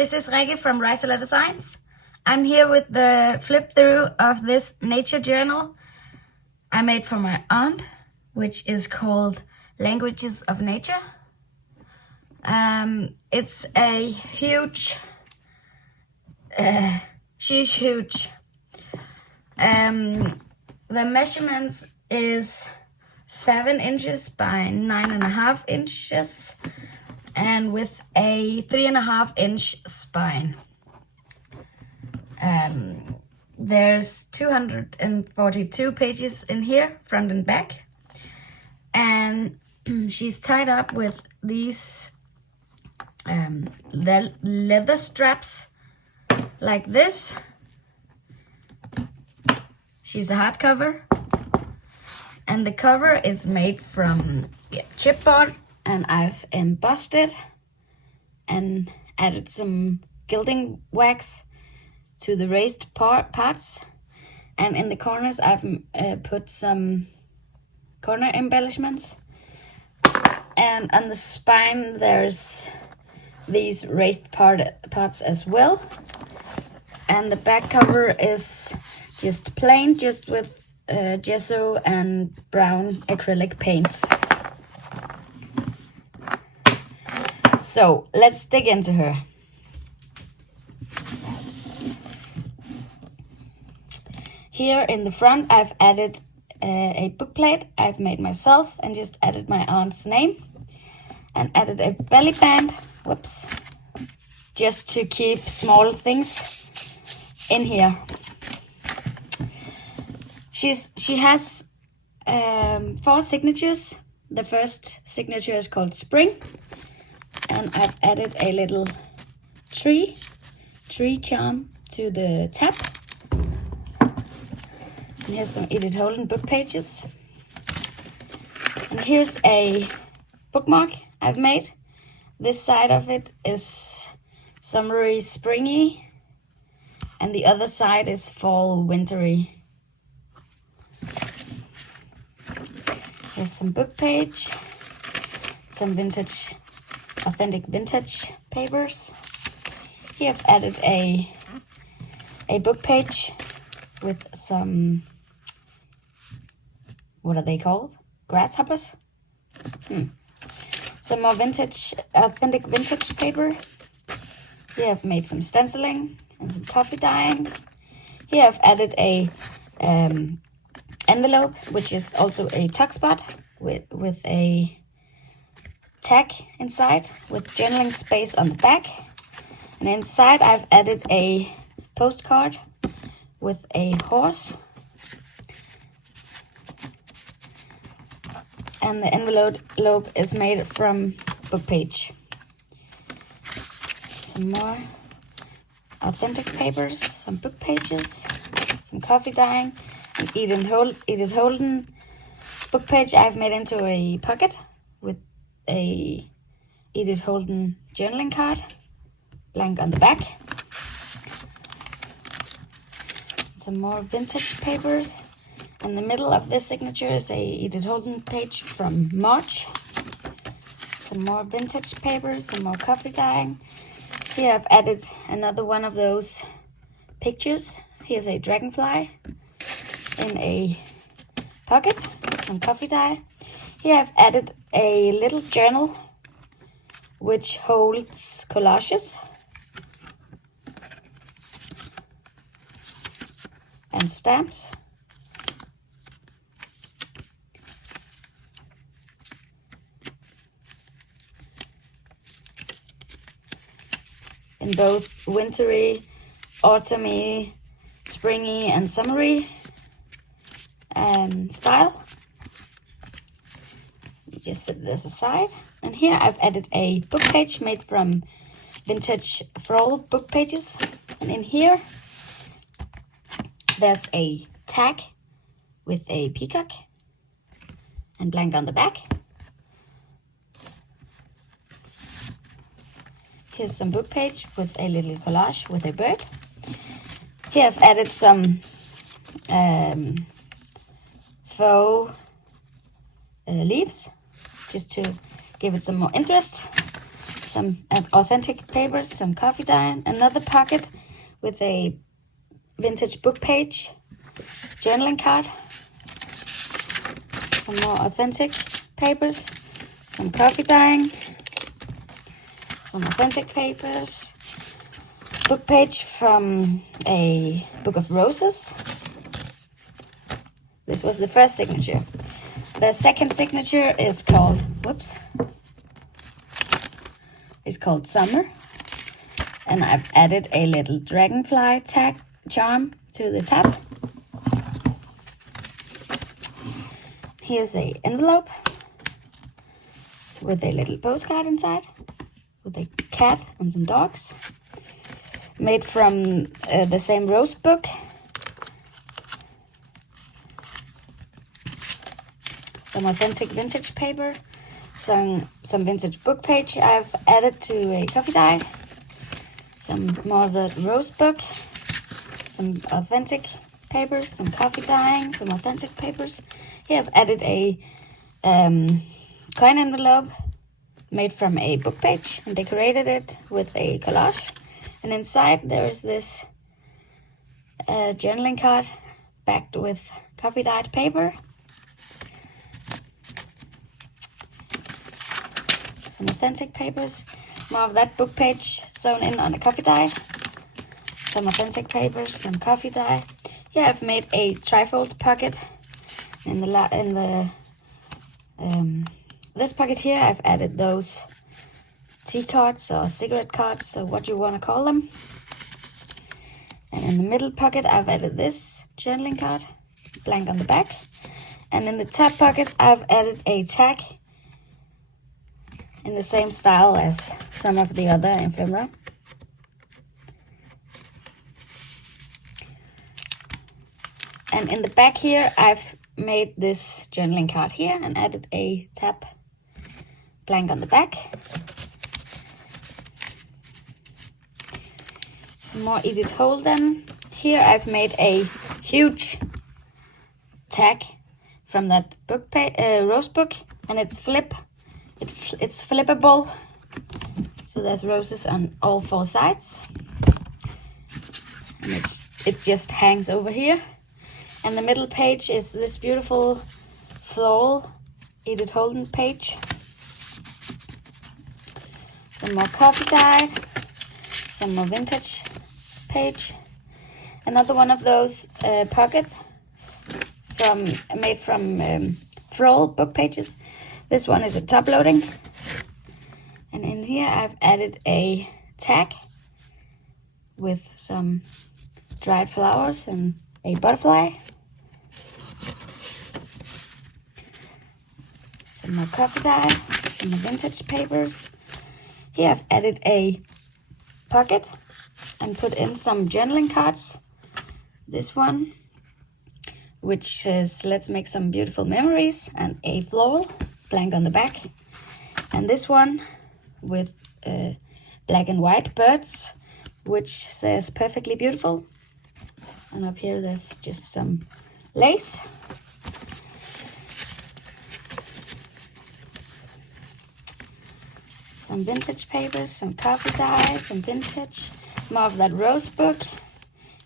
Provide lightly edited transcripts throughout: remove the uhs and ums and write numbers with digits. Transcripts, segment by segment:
This is Rikke from Rice Designs. I'm here with the flip through of this nature journal I made for my aunt, which is called Languages of Nature. It's a huge, she's huge. The measurements is 7 inches by 9.5 inches and with a 3.5 inch spine. There's 242 pages in here, front and back, and she's tied up with these leather straps like this. She's a hardcover, and the cover is made from chipboard, and I've embossed it and added some gilding wax to the raised parts, and in the corners I've put some corner embellishments, and on the spine there's these raised parts as well, and the back cover is just plain, just with gesso and brown acrylic paints. So let's dig into her. Here in the front I've added a book plate I've made myself and just added my aunt's name, and added a belly band, whoops, just to keep small things in here. She has 4 signatures. The first signature is called Spring, and I've added a little tree charm to the tab. And here's some Edith Holden book pages. And here's a bookmark I've made. This side of it is summery, springy, and the other side is fall, wintry. Here's some book page, some vintage, authentic vintage papers. Here I've added a book page with some, what are they called? Grasshoppers? Some more vintage, authentic vintage paper. Here I've made some stenciling and some coffee dyeing. Here I've added a envelope, which is also a tuck spot with a tag inside with journaling space on the back. And inside I've added a postcard with a horse. And the envelope is made from book page. Some more authentic papers, some book pages, some coffee dyeing, an Edith Holden book page I've made into a pocket with a Edith Holden journaling card, blank on the back. Some more vintage papers. In the middle of this signature is a Edith Holden page from March. Some more vintage papers, some more coffee dyeing. Here I've added another one of those pictures. Here's a dragonfly in a pocket, some coffee dye. Here I've added a little journal which holds collages and stamps. In both wintry, autumny, springy and summery style. You just set this aside. And here I've added a book page made from vintage floral book pages. And in here there's a tag with a peacock and blank on the back. Here's some book page with a little collage with a bird. Here I've added some faux leaves just to give it some more interest. some authentic papers, some coffee dye, another pocket with a vintage book page, journaling card, some more authentic papers, some coffee dyeing, some authentic papers, book page from a book of roses. This was the first signature. The second signature is called, it's called Summer. And I've added a little dragonfly tag charm to the top. Here's a envelope with a little postcard inside, with a cat and some dogs, made from the same rose book. Some authentic vintage paper, some vintage book page I've added to a coffee dye, some more of the rose book, some authentic papers, some coffee dyeing, some authentic papers. Here I've added a coin envelope made from a book page and decorated it with a collage. And inside there is this journaling card backed with coffee dyed paper. Some authentic papers, more of that book page sewn in on a coffee dye. Some authentic papers, some coffee dye. Here I've made a trifold pocket. In this pocket here, I've added those tea cards or cigarette cards, or what you want to call them. And in the middle pocket, I've added this journaling card, blank on the back. And in the top pocket, I've added a tag in the same style as some of the other ephemera. And in the back here, I've made this journaling card here and added a tab blank on the back. Some more Edith Holden. Here I've made a huge tag from that book rose book, and it's flippable, so there's roses on all four sides, and it just hangs over here. And the middle page is this beautiful floral Edith Holden page. Some more coffee dye, some more vintage page. Another one of those pockets made from floral book pages. This one is a top loading. And in here I've added a tag with some dried flowers and a butterfly. Some more coffee dye, some more vintage papers. Here I've added a pocket and put in some journaling cards. This one, which says, let's make some beautiful memories, and a floral, blank on the back. And this one with black and white birds, which says perfectly beautiful. And up here there's just some lace. Some vintage papers, some coffee dye, some vintage, more of that rose book.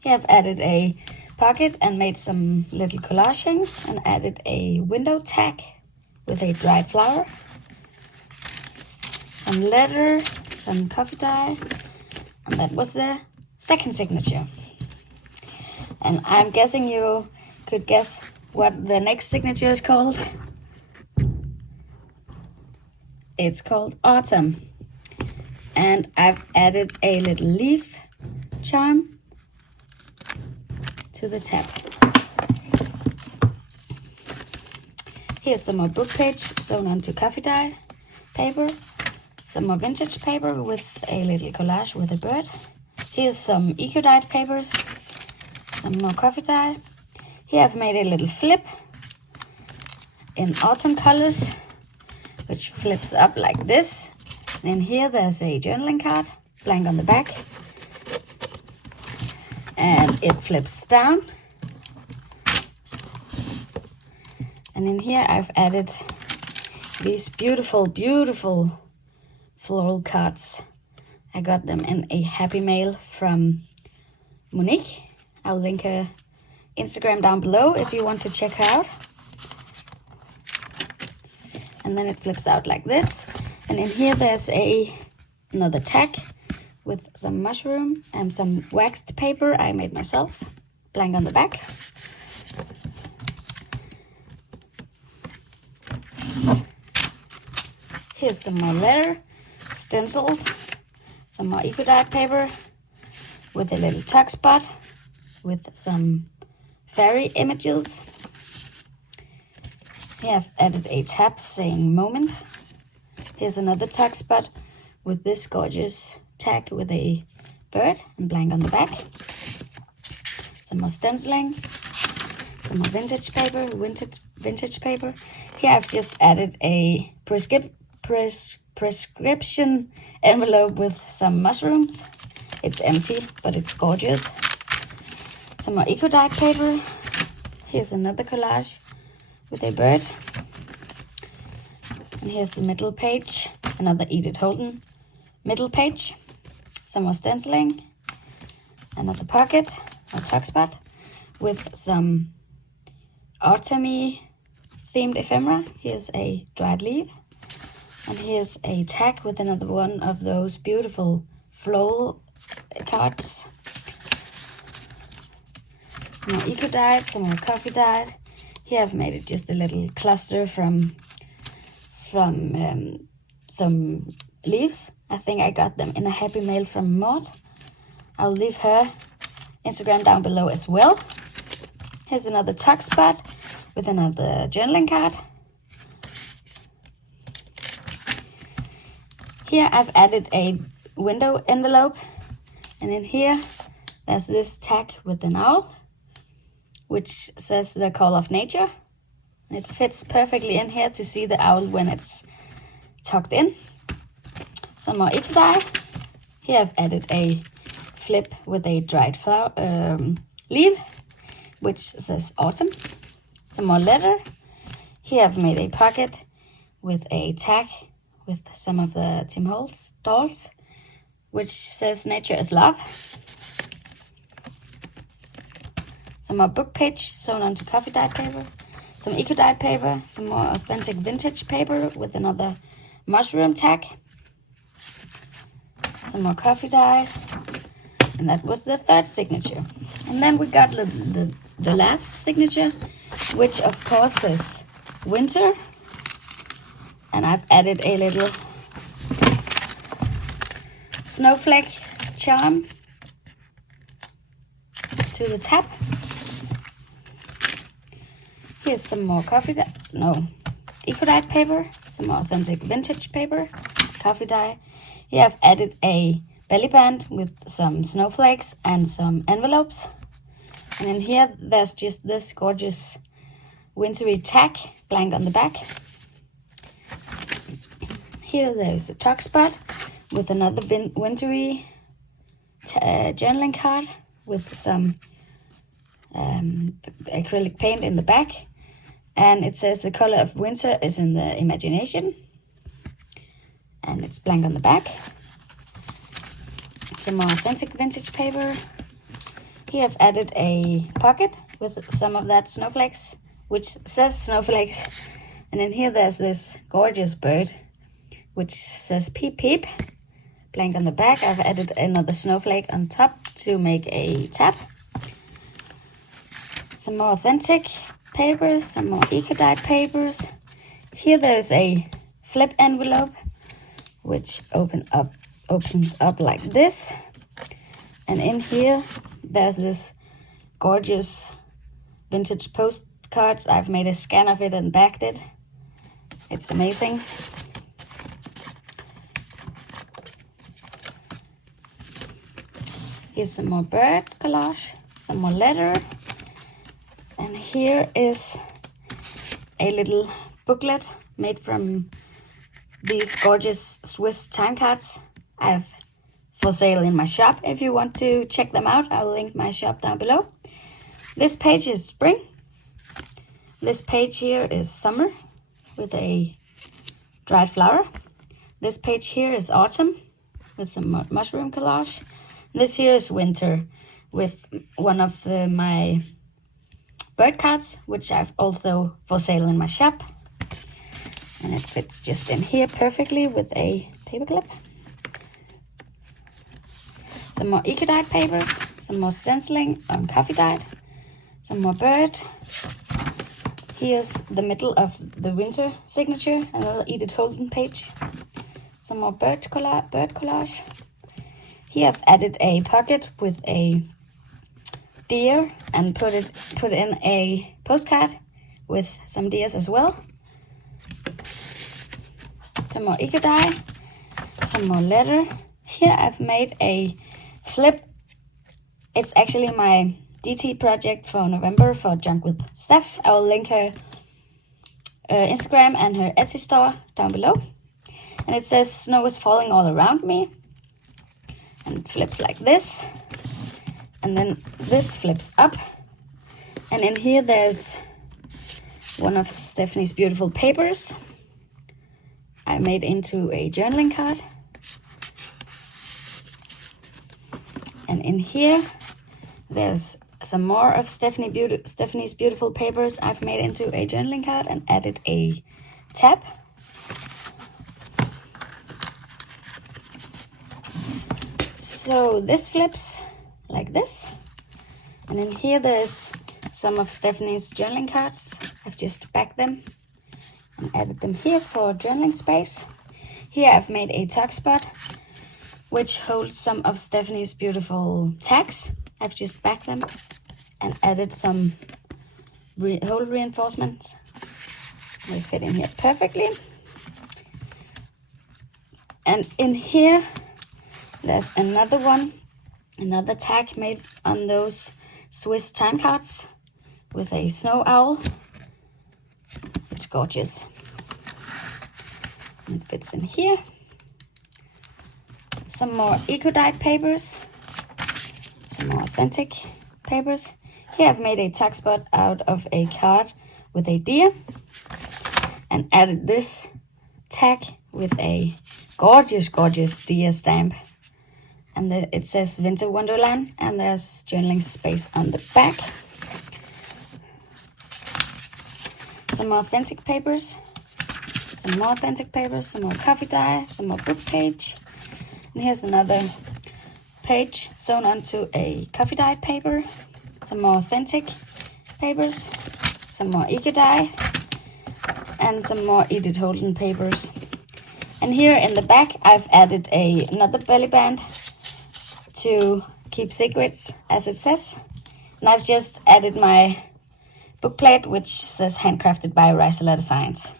Here I've added a pocket and made some little collaging and added a window tag with a dried flower. Some leather, some coffee dye, and that was the second signature. And I'm guessing you could guess what the next signature is called. It's called Autumn. And I've added a little leaf charm to the tab. Here's some more book page sewn onto coffee dye paper. Some more vintage paper with a little collage with a bird. Here's some eco-dyed papers. Some more coffee dye. Here I've made a little flip in autumn colors, which flips up like this. And here there's a journaling card, blank on the back. And it flips down. And in here I've added these beautiful, beautiful floral cards. I got them in a happy mail from Monique. I'll link her Instagram down below if you want to check her out. And then it flips out like this. And in here there's another tag with some mushroom and some waxed paper I made myself, blank on the back. Here's some more letter, stencil, some more eco-dyed paper with a little tuck spot with some fairy images. Here I've added a tab saying moment. Here's another tuck spot with this gorgeous tag with a bird and blank on the back. Some more stenciling, some more vintage paper, vintage paper. Here I've just added a prescription envelope with some mushrooms. It's empty, but it's gorgeous. Some more eco-dyed paper. Here's another collage with a bird. And here's the middle page, another Edith Holden middle page. Some more stenciling, another pocket or tuck spot with some autumny themed ephemera. Here's a dried leaf. And here's a tag with another one of those beautiful floral cards. Some more eco-dyed, some more coffee dyed. Here I've made it just a little cluster from some leaves. I think I got them in a happy mail from Maud. I'll leave her Instagram down below as well. Here's another tuck spot with another journaling card. Here I've added a window envelope, and in here there's this tag with an owl, which says the call of nature. It fits perfectly in here to see the owl when it's tucked in. Some more eco-dye. Here I've added a flip with a dried flower leaf, which says autumn. Some more leather. Here I've made a pocket with a tag with some of the Tim Holtz dolls, which says nature is love. Some more book page sewn onto coffee dyed paper. Some eco-dyed paper. Some more authentic vintage paper with another mushroom tag. Some more coffee dye. And that was the third signature. And then we got the last signature, which of course is winter. And I've added a little snowflake charm to the tab. Here's some more eco-dyed paper, some more authentic vintage paper, coffee dye. Here I've added a belly band with some snowflakes and some envelopes. And in here there's just this gorgeous wintry tag, blank on the back. Here there's a tuck spot with another wintry journaling card with some acrylic paint in the back. And it says the color of winter is in the imagination. And it's blank on the back. Some more authentic vintage paper. Here I've added a pocket with some of that snowflakes, which says snowflakes. And in here there's this gorgeous bird, which says peep peep, blank on the back. I've added another snowflake on top to make a tab. Some more authentic papers, some more eco-dyed papers. Here there's a flip envelope, which opens up like this. And in here there's this gorgeous vintage postcards. I've made a scan of it and backed it. It's amazing. Here's some more bird collage, some more leather. And here is a little booklet made from these gorgeous Swiss time cards I have for sale in my shop. If you want to check them out, I'll link my shop down below. This page is spring. This page here is summer with a dried flower. this page here is autumn with some mushroom collage. This here is winter with one of my bird cards, which I've also for sale in my shop. And it fits just in here perfectly with a paper clip. Some more eco-dyed papers, some more stenciling on coffee dyed, some more bird. Here's the middle of the winter signature, another Edith Holden page. Some more bird collage. Here I've added a pocket with a deer and put in a postcard with some deers as well. Some more eco-dye, some more leather. Here I've made a flip. It's actually my DT project for November for Junk with Steph. I will link her Instagram and her Etsy store down below. And it says snow is falling all around me. And it flips like this. And then this flips up. And in here there's one of Stephanie's beautiful papers I made into a journaling card. And in here there's some more of Stephanie's beautiful papers I've made into a journaling card and added a tab. So this flips like this. And in here there's some of Stephanie's journaling cards. I've just backed them and added them here for journaling space. Here I've made a tuck spot which holds some of Stephanie's beautiful tags. I've just backed them and added some hole reinforcements. They fit in here perfectly. And in here there's another one, another tag made on those Swiss time cards with a snow owl. It's gorgeous. It fits in here. Some more eco-dyed papers, some more authentic papers. Here I've made a tuck spot out of a card with a deer and added this tag with a gorgeous deer stamp. And it says Winter Wonderland, and there's journaling space on the back. Some more authentic papers, some more authentic papers, some more coffee dye, some more book page. And here's another page sewn onto a coffee dye paper. Some more authentic papers, some more eco dye, and some more Edith Holden papers. And here in the back I've added another belly band to keep secrets, as it says. And I've just added my book plate, which says handcrafted by Risola Designs.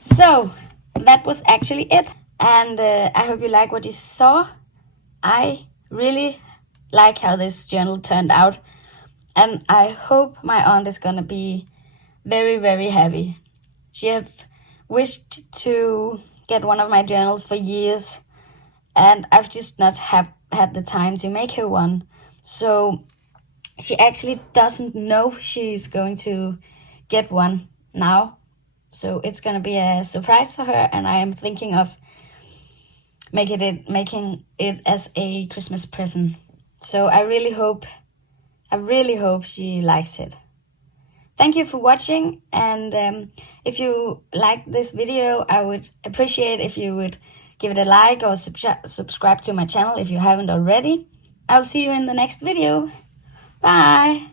So that was actually it. And I hope you like what you saw. I really like how this journal turned out. And I hope my aunt is gonna be very happy. She have wished to get one of my journals for years, and I've just not had the time to make her one. So she actually doesn't know she's going to get one now. So it's gonna be a surprise for her, and I am thinking of making it as a Christmas present. So I really hope she likes it. Thank you for watching, and if you like this video, I would appreciate if you would give it a like or subscribe to my channel if you haven't already. I'll see you in the next video. Bye!